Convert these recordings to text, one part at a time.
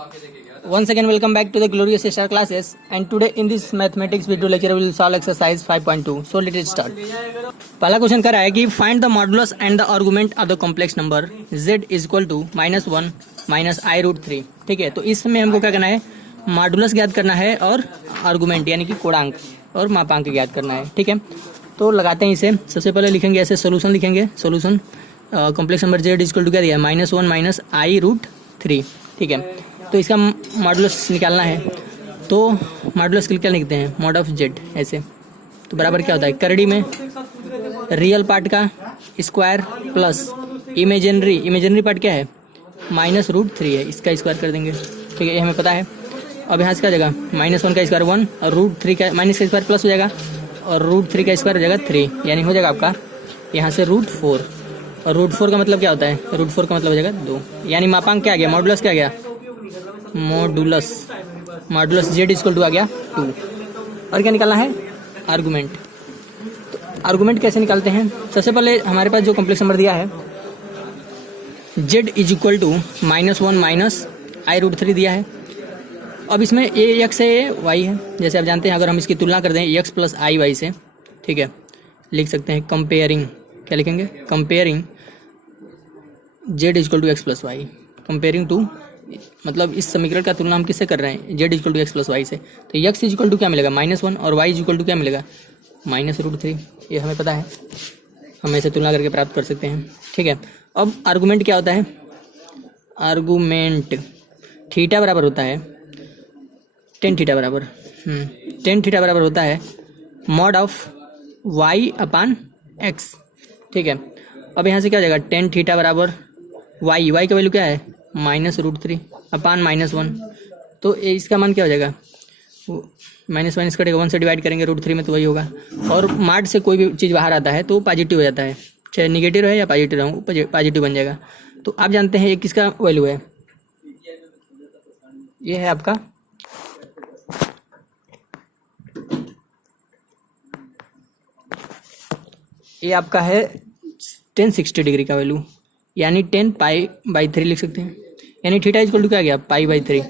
Once again, welcome back to the Glorious Star classes. And today in this mathematics video lecture, we will solve exercise 5.2. So let it start. पहला question कर रहा है कि find the modulus and the argument of the complex number z is equal to -1 minus i√3. ठीक है, तो इसमें हमको क्या करना है, मॉडुलस ज्ञात करना है और आर्गुमेंट यानी कि कोणांक और मापांक ज्ञात करना है. ठीक है, तो लगाते हैं इसे. सबसे पहले लिखेंगे ऐसे सोल्यूशन लिखेंगे. Solution complex number z is equal to क्या दिया है, -1 माइनस i√3. ठीक है, तो इसका मॉडुलस निकालना है. तो मॉडुलस के लिए क्या लिखते हैं, मॉड ऑफ z ऐसे. तो बराबर क्या होता है, करड़ी में रियल पार्ट का स्क्वायर प्लस इमेजिनरी पार्ट क्या है, -√3 है, इसका स्क्वायर कर देंगे. ठीक है, ये हमें पता है. अब यहाँ से क्या हो जाएगा, -1 का स्क्वायर 1 और √3 का माइनस का स्क्वायर प्लस हो जाएगा और √3 का स्क्वायर हो जाएगा 3, यानी हो जाएगा आपका यहाँ से √4. और √4 का मतलब क्या होता है, √4 का मतलब हो जाएगा 2, यानी मापांक क्या आ गया, मॉडुलस क्या आ गया, मॉडुलस z इक्वल टू आ गया 2. और क्या निकालना है, आर्गुमेंट. तो आर्गुमेंट कैसे निकालते हैं, सबसे पहले हमारे पास जो कॉम्प्लेक्स नंबर दिया है z is equal to -1 minus i√3 दिया है. अब इसमें a x है, a y है. जैसे आप जानते हैं, अगर हम इसकी तुलना कर दें x प्लस आई वाई से, ठीक है, लिख सकते हैं कंपेयरिंग. क्या लिखेंगे, comparing z equal to X plus Y. Comparing to मतलब इस समीकरण का तुलना हम किससे कर रहे हैं, z equal to X plus Y से. तो x इक्वल टू क्या मिलेगा, -1 और y इक्वल टू क्या मिलेगा, -√3. ये हमें पता है, हम ऐसे तुलना करके प्राप्त कर सकते हैं. ठीक है, अब आर्गुमेंट क्या होता है, आर्गुमेंट थीटा बराबर होता है tan थीटा बराबर tan थीटा बराबर होता है mod of y upon x. ठीक है, अब यहाँ से क्या हो जाएगा, tan थीटा बराबर y का वैल्यू क्या है, -√3 अपान -1. तो इसका मान क्या हो जाएगा, -1 कटेगा, 1 से डिवाइड करेंगे √3 में तो वही होगा. और मार्ड से कोई भी चीज़ बाहर आता है तो पॉजिटिव हो जाता है, चाहे निगेटिव रहे या पॉजिटिव रहे, पॉजिटिव बन जाएगा. तो आप जानते हैं ये किसका वैल्यू है, ये है आपका ये आपका है tan 60 डिग्री का वैल्यू, यानी 10π/3 लिख सकते हैं. यानी थीटा इक्वल टू क्या गया, π/3.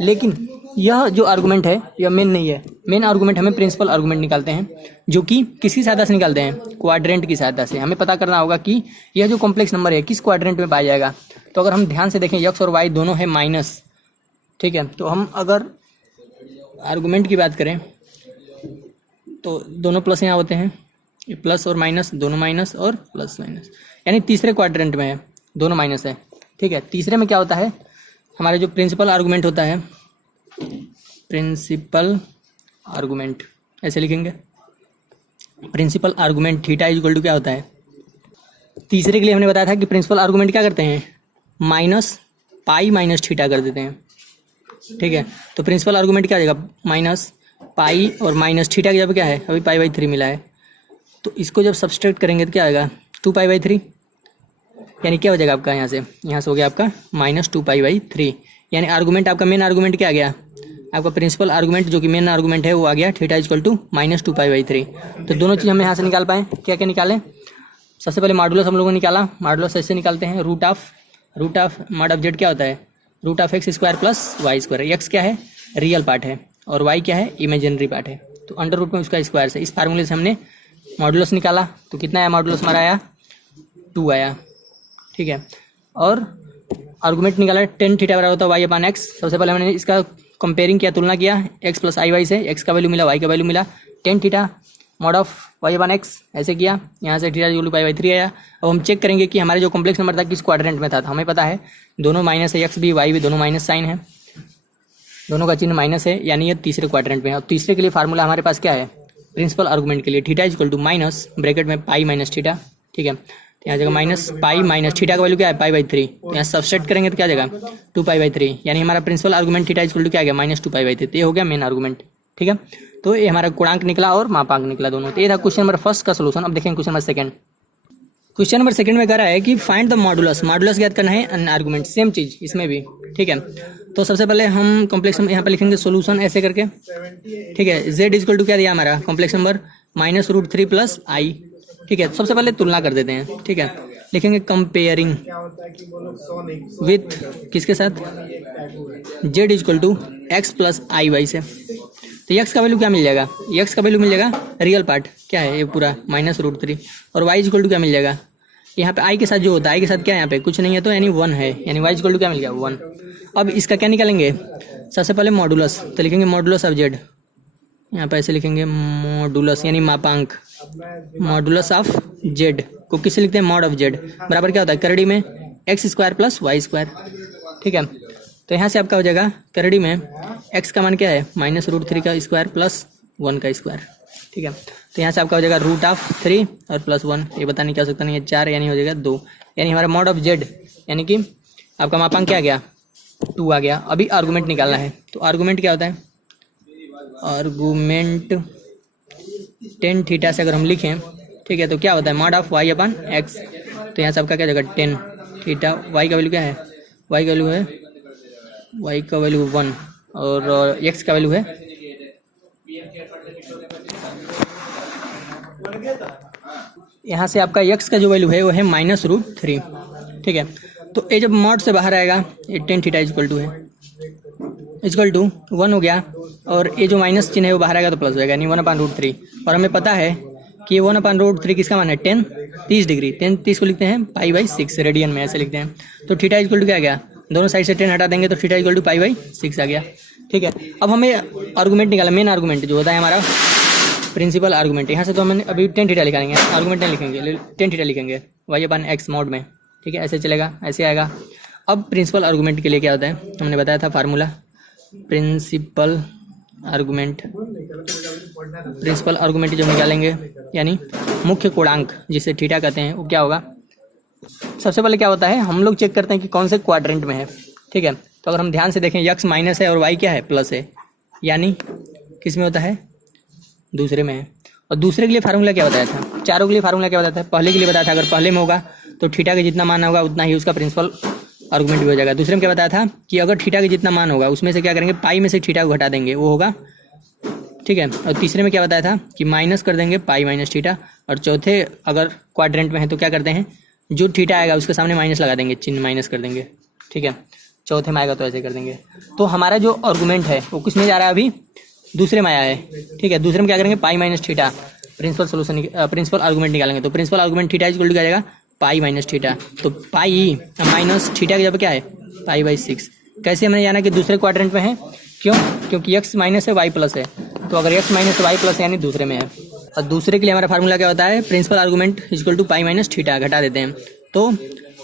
लेकिन यह जो आर्गुमेंट है यह मेन नहीं है. मेन आर्गुमेंट हमें प्रिंसिपल आर्गुमेंट निकालते हैं, जो कि किसकी सहायता से निकालते हैं, क्वाड्रेंट की सहायता से. हमें पता करना होगा कि यह जो कॉम्प्लेक्स नंबर है किस क्वाड्रेंट में पाया जाएगा. तो अगर हम ध्यान से देखें, x और y दोनों है माइनस. ठीक है, तो हम अगर आर्गुमेंट की बात करें तो दोनों प्लस यहाँ होते हैं, प्लस और माइनस दोनों माइनस और प्लस माइनस, यानी तीसरे क्वाड्रेंट में है, दोनों माइनस है. ठीक है, तीसरे में क्या होता है, हमारे जो प्रिंसिपल आर्गुमेंट होता है, प्रिंसिपल आर्गुमेंट ऐसे लिखेंगे. Principal argument theta equal to क्या होता है, तीसरे के लिए हमने बताया था कि प्रिंसिपल आर्गुमेंट क्या करते हैं, -π - थीटा कर देते हैं. ठीक है, तो प्रिंसिपल आर्गुमेंट क्या आ जाएगा, -π और माइनस थीटा की जब क्या है, अभी π/3 मिला है, तो इसको जब सब्सट्रैक्ट करेंगे तो क्या आएगा, 2π/3. यानी क्या हो जाएगा आपका, यहाँ से हो गया आपका -2π/3. यानी आर्गुमेंट आपका मेन आर्गुमेंट क्या आ गया, आपका प्रिंसिपल आर्गुमेंट जो कि मेन आर्गुमेंट है वो आ गया थीटा इक्वल टू -2π/3. तो दोनों चीज़ हम यहाँ से निकाल पाएँ. क्या क्या निकालें, सबसे पहले मॉडुलस हम लोगों ने निकाला. मॉडुलस ऐसे निकालते हैं, root of mod of Z क्या होता है, √x² प्लस y². एक्स क्या है, रियल पार्ट है, और y क्या है, इमेजिनरी पार्ट है. तो अंडर रूट में उसका स्क्वायर से, इस फार्मूले से हमने मॉडुलस निकाला. तो कितना आया, मॉडुलस हमारा आया 2 आया. ठीक है, और आर्गुमेंट निकाला, tan थीटा बराबर होता है y अपान x. सबसे पहले हमने इसका कंपेयरिंग किया, तुलना किया, x प्लस आई वाई से. x का वैल्यू मिला, y का वैल्यू मिला, tan theta mod of y upon x ऐसे किया. यहाँ से थीटा इक्वल टू π/3 आया. अब हम चेक करेंगे कि हमारे जो कॉम्प्लेक्स नंबर था किस क्वाड्रेंट में था. तो हमें पता है दोनों माइनस है, x भी y भी दोनों माइनस साइन है, दोनों का चिन्ह माइनस है, यानी ये तीसरे क्वाड्रेंट में है. और तीसरे के लिए फार्मूला हमारे पास क्या है, प्रिंसिपल आर्गुमेंट के लिए theta equal to minus bracket में π - थीटा. ठीक है, तो यहाँ जगह -π - थीटा का वैल्यू क्या है, π/3. तो यहाँ सब्सट्रैक्ट करेंगे तो क्या जाएगा, 2π/3. यानी हमारा principal argument theta equal to क्या आ गया, -2π/3. तो ये हो गया मेन आर्गुमेंट. ठीक है, तो ये हमारा गुणांक निकला और मापांक निकला दोनों. तो ये था क्वेश्चन नंबर फर्स्ट का सोल्यूशन. अब देखेंगे question number second. Question number second में कह रहा है कि फाइंड द मॉडुलस ज्ञात करना है, एन आर्गुमेंट, सेम चीज इसमें भी. ठीक है, तो सबसे पहले हम कॉम्प्लेक्स यहाँ पर लिखेंगे सोल्यूशन ऐसे करके. ठीक है, z इक्वल टू क्या दिया हमारा कॉम्प्लेक्स नंबर, -√3 प्लस i. ठीक है, सबसे पहले तुलना कर देते हैं. ठीक है, लिखेंगे कंपेयरिंग विथ किसके साथ, Z equal to X plus I Y से। तो एक्स का वैल्यू क्या मिल जाएगा, एक्स का वैल्यू मिल जाएगा रियल पार्ट क्या है ये पूरा -√3, और वाई इक्वल टू क्या मिल जाएगा, यहाँ पे आई के साथ जो होता है, आई के साथ क्या है यहाँ पे कुछ नहीं है तो यानी 1 है, यानी वाई इक्वल टू क्या मिल गया 1। अब इसका क्या निकालेंगे, सबसे पहले मॉडुलस, तो लिखेंगे मॉडुलस ऑफ जेड, यहाँ पे ऐसे लिखेंगे मॉडुलस यानी मापांक, मॉडुलस ऑफ जेड को किससे लिखते हैं, मॉड ऑफ जेड बराबर क्या होता है करड़ी में x² प्लस y²। ठीक है, तो यहाँ से आपका हो जाएगा करड़ी में x का मान क्या है -√3 का स्क्वायर प्लस 1 का स्क्वायर। ठीक है, तो यहाँ से आपका हो जाएगा √3 और +1, ये पता नहीं क्या हो सकता नहीं है 4, यानी हो जाएगा 2, यानी हमारा मॉड ऑफ जेड यानी कि आपका मापांक क्या आ गया 2 आ गया। अभी आर्गूमेंट निकालना है, तो आर्गूमेंट क्या होता है, आर्गूमेंट tan थीटा से अगर हम लिखें, ठीक है, तो क्या होता है mod of y upon x, तो यहाँ से आपका क्या जाएगा tan थीटा, y का वैल्यू क्या है, y का वैल्यू है, y का वैल्यू 1 और x का वैल्यू है, यहाँ से आपका x का जो वैल्यू है वो है -√3। ठीक है, तो ये जब मॉड से बाहर आएगा ये tan थीटा इक्वल टू 1 हो गया, और ये जो माइनस चिन्ह है वो बाहर आएगा तो प्लस हो जाएगा, यानी 1/√3। और हमें पता है कि ये 1/√3 किसका मान है, 30 डिग्री, 30 को लिखते हैं π/6 रेडियन में, ऐसे लिखते हैं। तो थीटा इक्वल टू क्या आ गया, दोनों साइड से 10 हटा देंगे तो थीटा इक्वल टू π/6 आ गया। ठीक है, अब हमें आर्गूमेंट निकाला, मेन आर्गूमेंट जो होता है हमारा प्रिंसिपल आर्गूमेंट। यहाँ से तो हमने अभी tan थीटा निकालेंगे, आर्गूमेंट नहीं लिखेंगे, tan थीटा लिखेंगे y/x मॉड में। ठीक है, ऐसे चलेगा, ऐसे आएगा। अब प्रिंसिपल आर्गूमेंट के लिए क्या होता है, हमने बताया था फार्मूला, प्रिंसिपल आर्गूमेंट जो निकालेंगे यानी मुख्य कोणांक जिसे थीटा कहते हैं, वो क्या होगा, सबसे पहले क्या होता है हम लोग चेक करते हैं कि कौन से क्वाड्रेंट में है। ठीक है, तो अगर हम ध्यान से देखें x माइनस है और y क्या है प्लस है, यानी किस में होता है, दूसरे में है। और दूसरे के लिए फार्मूला क्या बताया था, चारों के लिए फार्मूला क्या बताया था, पहले के लिए बताया था अगर पहले में होगा तो थीटा का जितना मान होगा उतना ही उसका प्रिंसिपल आर्गूमेंट भी हो जाएगा। दूसरे में क्या बताया था कि अगर थीटा का जितना मान होगा उसमें से क्या करेंगे, पाई में से थीटा को घटा देंगे, वो होगा। ठीक है, और तीसरे में क्या बताया था कि माइनस कर देंगे पाई माइनस थीटा, और चौथे अगर क्वाड्रेंट में है तो क्या करते हैं, जो थीटा आएगा उसके सामने माइनस लगा देंगे, चिन्ह माइनस कर देंगे। ठीक है, चौथे में आएगा तो ऐसे कर देंगे। तो हमारा जो आर्गूमेंट है वो किस में जा रहा है, अभी दूसरे में आया है। ठीक है, दूसरे में क्या करेंगे, pi minus theta, principal argument निकालेंगे। तो principal argument theta equal to क्या जाएगा, पाई माइनस थीटा। तो पाई माइनस थीटा की जगह क्या है π/6। कैसे हमने जाना कि दूसरे क्वाड्रेंट में है, क्यों, क्योंकि x माइनस है y प्लस है, तो अगर x माइनस y प्लस है यानी दूसरे में है। और दूसरे के लिए हमारा फार्मूला क्या होता है, principal argument equal to pi minus theta, घटा देते हैं तो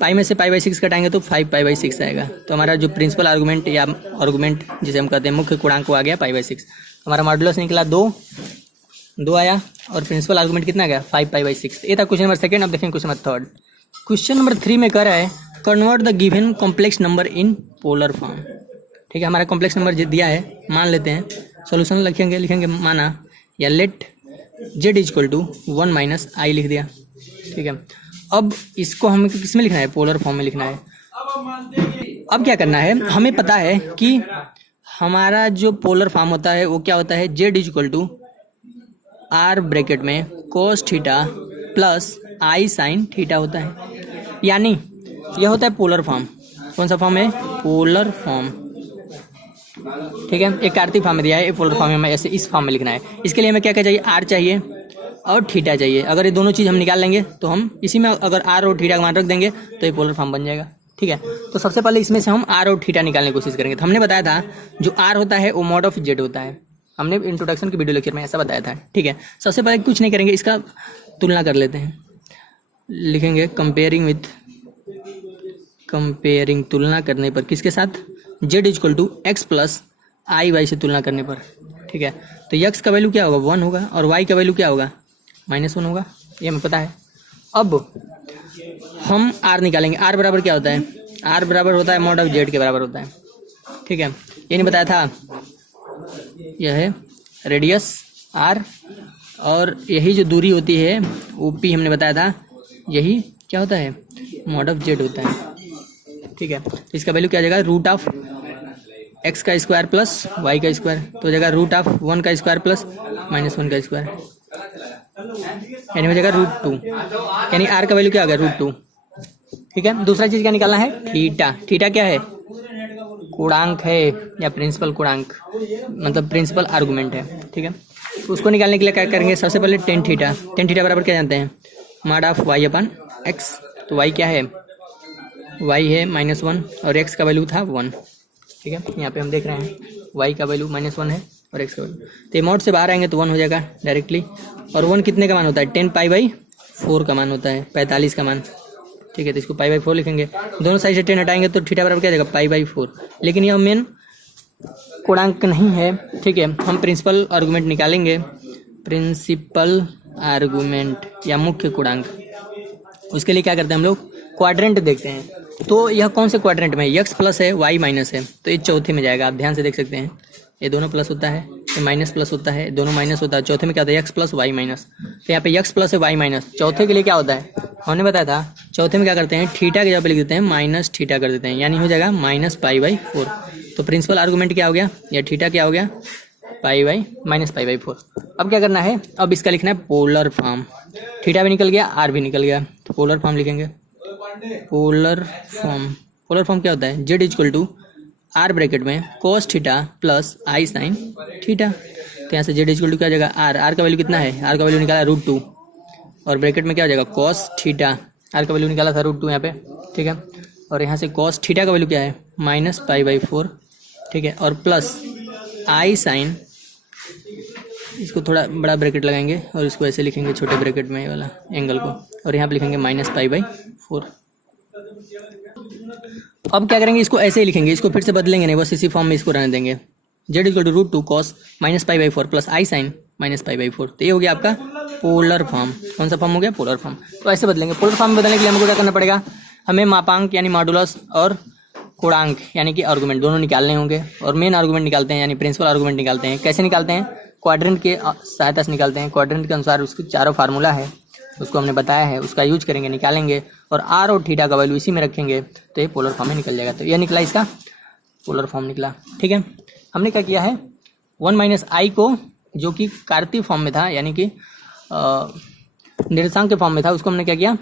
पाई में से π/6 घटाएंगे तो 5π/6 आएगा। तो हमारा जो प्रिंसिपल आर्गूमेंट या आर्गूमेंट जिसे हम कहते हैं मुख्य गुणांक को आ गया π/6। हमारा मॉडुलस निकला 2 आया, और प्रिंसिपल आर्गूमेंट कितना गया 5π/6। ये था क्वेश्चन नंबर 2। अब देखेंगे क्वेश्चन नंबर 3। क्वेश्चन नंबर 3 में कह रहा है convert the given complex number in polar form. ठीक है, हमारा कॉम्प्लेक्स नंबर दिया है, मान लेते हैं, सॉल्यूशन लिखेंगे माना, या let z equal to 1 minus I लिख दिया। ठीक है, अब इसको हमें किस में लिखना है, पोलर फॉर्म में लिखना है। अब क्या करना है, हमें पता है कि हमारा जो पोलर फॉर्म होता है वो क्या होता है, z equal to r bracket में cos theta plus I sine theta होता है, यानी यह होता है पोलर फॉर्म। कौन सा फॉर्म है, पोलर फॉर्म। ठीक है, एक कार्तिक फॉर्म में दिया है, ये पोलर फॉर्म में हमें ऐसे इस फॉर्म में लिखना है। इसके लिए हमें क्या क्या चाहिए, आर चाहिए और थीटा चाहिए। अगर ये दोनों चीज़ हम निकाल लेंगे तो हम इसी में अगर आर और थीटा का मान रख देंगे तो ये पोलर फॉर्म बन जाएगा। ठीक है, तो सबसे पहले इसमें से हम आर और थीटा निकालने की कोशिश करेंगे। तो हमने बताया था जो आर होता है वो मॉड ऑफ जेड होता है, हमने इंट्रोडक्शन के वीडियो लेक्चर में ऐसा बताया था। ठीक है, सबसे पहले कुछ नहीं करेंगे, इसका तुलना कर लेते हैं। लिखेंगे कंपेयरिंग तुलना करने पर किसके साथ, z equal to X plus I Y से तुलना करने पर। ठीक है, तो x का वैल्यू क्या होगा 1 होगा, और y का वैल्यू क्या होगा -1 होगा, ये हमें पता है। अब हम r निकालेंगे। r बराबर क्या होता है, r बराबर होता है मॉड ऑफ z के बराबर होता है। ठीक है, ये नहीं बताया था, यह है रेडियस r, और यही जो दूरी होती है वो p हमने बताया था, यही क्या होता है, मॉड ऑफ z होता है। ठीक है, तो इसका वैल्यू क्या आ जाएगा, √x का स्क्वायर प्लस y का स्क्वायर, तो हो जाएगा √1 का स्क्वायर प्लस -1 का स्क्वायर, यानी हो जाएगा √2, यानी r का वैल्यू क्या आ गया √2। ठीक है। दूसरा चीज़ क्या निकालना है, थीटा। थीटा क्या है, गुणांक है या प्रिंसिपल गुणांक, मतलब प्रिंसिपल आर्गूमेंट है। ठीक है, तो उसको निकालने के लिए क्या करेंगे, सबसे पहले टेन थीटा। टेन थीटा बराबर क्या जानते हैं, mod of Y upon X. तो वाई क्या है, वाई है -1 और एक्स का वैल्यू था 1। ठीक है, यहाँ पे हम देख रहे हैं वाई का वैल्यू -1 है और एक्स का वैल्यू, तो ये मॉड से बाहर आएंगे तो 1 हो जाएगा डायरेक्टली। और 1 कितने का मान होता है, 10π/4 का मान होता है, 45 का मान। ठीक है, तो इसको π/4 लिखेंगे, दोनों साइड से 10 हटाएंगे तो थीटा बराबर क्या जाएगा, π/4। लेकिन यह मेन गुणांक नहीं है। ठीक है, हम प्रिंसिपल आर्गूमेंट निकालेंगे, प्रिंसिपल आर्गूमेंट या मुख्य गुणांक। उसके लिए क्या करते हैं हम लोग, क्वाड्रेंट देखते हैं। तो यह कौन से क्वाड्रेंट में, x प्लस है y माइनस है, तो ये चौथे में जाएगा। आप ध्यान से देख सकते हैं, ये दोनों प्लस होता है, ये माइनस प्लस होता है, दोनों माइनस होता है। चौथे में क्या होता है, x प्लस y माइनस। तो यहाँ पे x प्लस है y माइनस, चौथे के लिए क्या होता है, हमने बताया था चौथे में क्या करते हैं, थीटा की जगह पे लिख देते हैं माइनस थीटा कर देते हैं, यानी हो जाएगा -π/4। तो प्रिंसिपल आर्गूमेंट क्या हो गया, या थीटा क्या हो गया, -π/4। अब क्या करना है, अब इसका लिखना है पोलर फॉर्म। थीटा भी निकल गया, r भी निकल गया, तो पोलर फॉर्म लिखेंगे। पोलर फॉर्म क्या होता है, z = r ब्रैकेट में cos theta plus i sin theta. तो यहाँ से z = क्या हो जाएगा, r का वैल्यू कितना है, r का वैल्यू निकाला √2 और ब्रैकेट में क्या हो जाएगा cos थीटा, r का वैल्यू निकाला था √2 यहाँ पे। ठीक है, और यहाँ से cos थीटा का वैल्यू क्या है, -π/4। ठीक है, और प्लस i sin, इसको थोड़ा बड़ा ब्रैकेट लगाएंगे और इसको ऐसे लिखेंगे छोटे ब्रैकेट में ये वाला एंगल को, और यहाँ पे लिखेंगे -π/4। अब क्या करेंगे, इसको ऐसे ही लिखेंगे, इसको फिर से बदलेंगे नहीं, बस इसी फॉर्म में इसको रहने देंगे। z = √2 cos -π/4 plus i sin -π/4। तो ये हो गया आपका पोलर फॉर्म। कौन सा फॉर्म हो गया, पोलर फॉर्म। तो ऐसे बदलेंगे। पोलर फॉर्म में बदलने के लिए हमको क्या करना पड़ेगा, हमें मापांक यानी मॉडुलस और गुणांक यानी कि आर्गूमेंट दोनों निकालने होंगे। और मेन आर्गूमेंट निकालते हैं यानी प्रिंसिपल आर्गूमेंट निकालते हैं। कैसे निकालते हैं, क्वाड्रेंट के सहायता से निकालते हैं। क्वाड्रेंट के अनुसार उसके चारों फार्मूला है, उसको हमने बताया है, उसका यूज करेंगे, निकालेंगे और r और थीटा का वैल्यू इसी में रखेंगे तो ये पोलर फॉर्म में निकल जाएगा। तो यह निकला, इसका पोलर फॉर्म निकला। ठीक है, हमने क्या किया है, 1 - i को जो कि कार्तीय फॉर्म में था यानी कि निर्देशांक के फॉर्म में था, उसको हमने क्या किया,